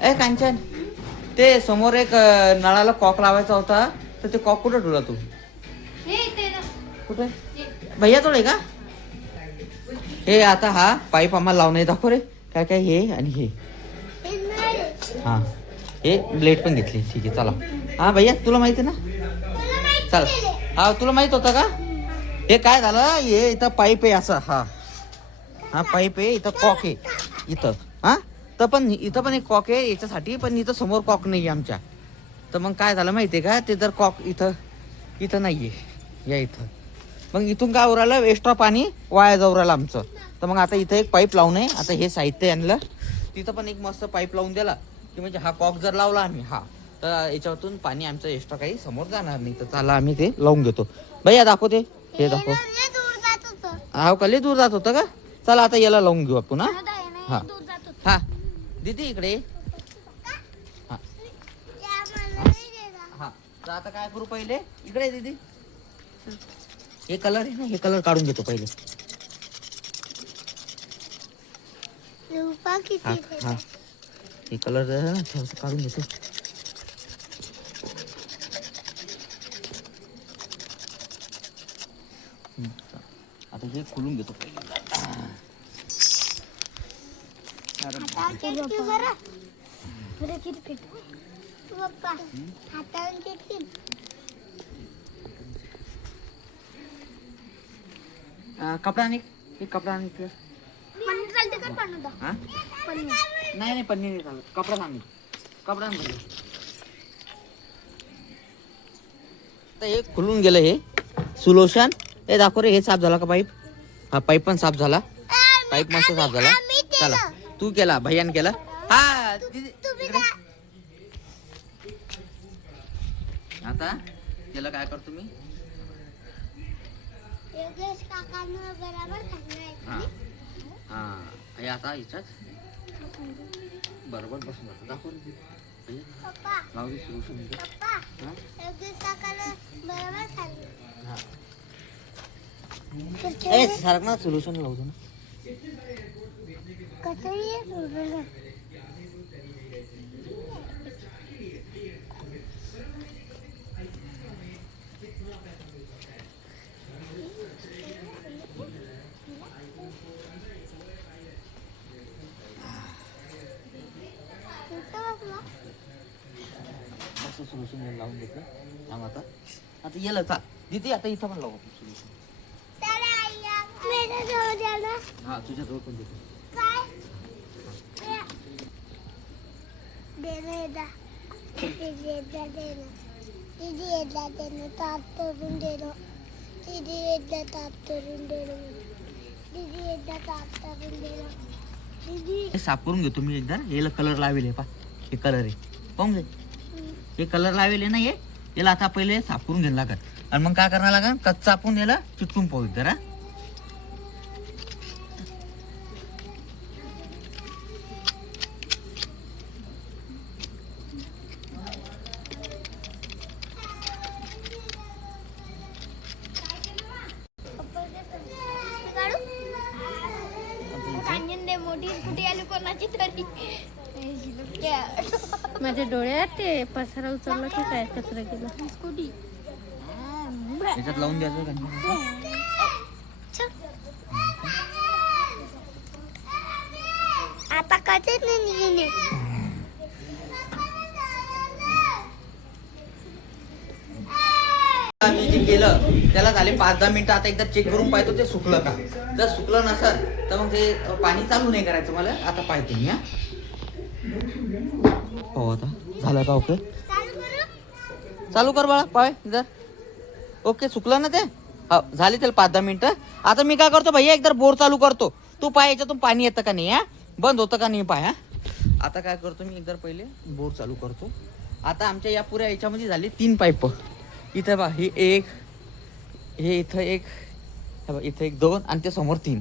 ए कांचन, ते समोर एक नळाला कॉक लावायचा होता, तर ते कॉक कुठं ठेवला तू? कुठे भैया तोडे का? हे आता हा पाईप आम्हाला लावणे दाखव रे. काय काय हे आणि हे. हा हे ब्लेड पण घेतली. ठीक आहे चला. हा भैया तुला माहिती ना? चल. हा तुला माहित होतं का? हे काय झालं, हे इथं पाईप आहे असं. हा हा पाईप आहे, इथं कॉक आहे इथं. हा तर पण इथं पण एक कॉक आहे याच्यासाठी, पण इथं समोर कॉक नाही आहे आमच्या. तर मग काय झालं माहिती आहे का, ते जर कॉक इथं नाही आहे या इथं, मग इथून काय उरालं, एक्स्ट्रा पाणी वाया जाऊ राहिलं आमचं. तर मग आता इथं एक पाईप लावून आहे. आता हे साहित्य आणलं, तिथं पण एक मस्त पाईप लावून दिला की म्हणजे हा कॉक जर लावला आम्ही तर याच्यातून पाणी आमचं एक्स्ट्रा काही समोर जाणार नाही. तर चला आम्ही ते लावून घेतो. भैया दाखवते, हे दाखव. हा का, लय दूर जात होतं का? चला आता याला लावून घेऊ आपण. हा हा दीदी इकडे. हा हा तर आता काय करू, पहिले इकडे दीदी. हे कलर आहे ना, हे कलर काढून घेतो पहिले. हा हा हे कलर काढून घेतो. आता हे खोलून घेतो पहिले. कपडा आणि कपडा आणि नाही नाही पन्नी नाही चालत. कपडा आणि कपडा तर हे खुलून गेलं. हे सोल्युशन हे दाखव रे. हे साफ झाला का पाईप? हा पाईप पण साफ झाला. पाईप मस्त साफ झाला. चला तू केला, भैयान केला. हा आता त्याला काय करतो मी, हा हे आता हिच्यात बरोबर बसून जातो. दाखव लावली सोल्युशन. सारखं सोल्युशन लावतो ना. सोल्युशन लावून घेतलं. थांब आता आता येलं का दीदी, आता इथं पण लावू सोल्युशन. हा तुझ्या जवळ पण देतो. साफ करून घेतो मी एकदा. याला कलर लावेल पा, हे कलर आहे पाहून घे. हे कलर लावेल ना, हे याला आता पहिले साफ करून घ्यायला लागत. आणि मग काय करायला लागेल, कच्चा आपण याला चिटकून पाहू जरा. माझ्या डोळ्यात ते पसारा उचलला की काय, कचरा केला. याच्यात लावून द्यायचं का? आता कसे नाही आम्ही जे केलं त्याला झाले 5-10 मिनिटं. आता एकदा चेक करून पाहतो ते सुकलं का. जर सुकलं नसेल तर मग ते पाणी चालू नाही करायचं मला. आता पाहतो मी. हो आता झालं का? ओके चालू कर बाळा, पाय जर ओके सुकलं ना ते. हो झाले त्याला 5-10 मिनिटं. आता मी काय करतो भैया, एकदा बोर चालू करतो. तू पाय याच्यातून पाणी येतं का नाही, हा बंद होतं का नाही पाय. हा आता काय करतो मी, एकदा पहिले बोर चालू करतो. आता आमच्या या पुऱ्या याच्यामध्ये झाले 3 पाईप. इथं बा ही एक, हे इथं एक, इथं एक 2 आणि ते समोर 3.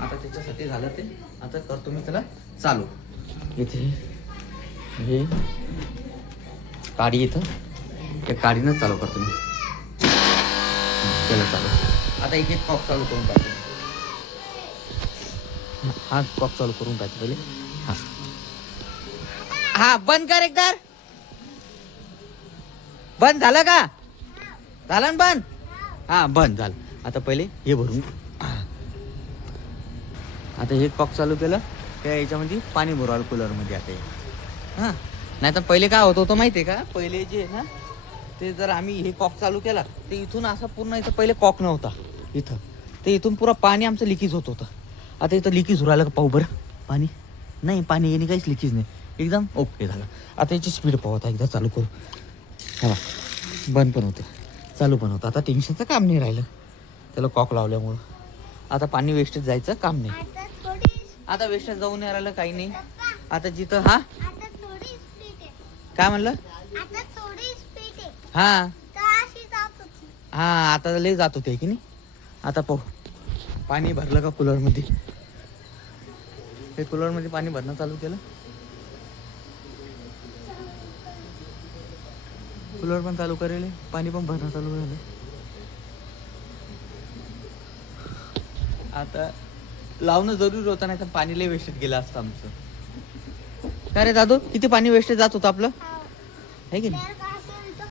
आता त्याच्यासाठी झालं ते. आता करतो मी त्याला चालू. इथे हे काडी, इथं या काडीनंच चालू करतो मी. त्याला चालू. आता एक एक कॉक चालू करून टाकतो. हा कॉक चालू करून टाक पहिले. हा हा बंद कर एकदा. बंद झालं का? झालं ना बंद? हा बंद झालं. आता पहिले हे भरून आता हे कॉक चालू केलं त्या याच्यामध्ये पाणी भरू कूलरमध्ये आता हे. हां नाही तर पहिले काय होत होतं माहिती आहे का? पहिले जे आहे ना ते जर आम्ही हे कॉक चालू केला ते इथून असं पूर्ण इथं पहिले कॉक नव्हता इथं, ते इथून पुरं पाणी आमचं लिकेज होत होतं. आता इथं लिकेज होऊ राहिलं का पाहू बरं पाणी? नाही पाणी येणे काहीच लिकेज नाही, एकदम ओके झालं. आता याची स्पीड पाहू आता एकदा चालू करू. हा बंद पण होतं चालू पण होतं. आता टेन्शनचं काम नाही राहिलं त्याला कॉक लावल्यामुळं. आता पाणी वेस्टेज जायचं काम नाही. आता वेस्टेज जाऊन नाही राहिलं काही नाही. आता जिथं हा काय म्हणलं? हा हा आता लय जात होते की नाही. आता पाहू पाणी भरलं का कूलरमध्ये. हे कूलरमध्ये पाणी भरणं चालू केलं. कूलर पण चालू करेल, पाणी पण भरणं चालू झालं. आता लावणं जरुरी होतं नाही तर पाणी लय वेस्टेज गेलं असतं आमचं. काय रे दादू किती पाणी वेस्टेज जात होतं आपलं आहे की नाही?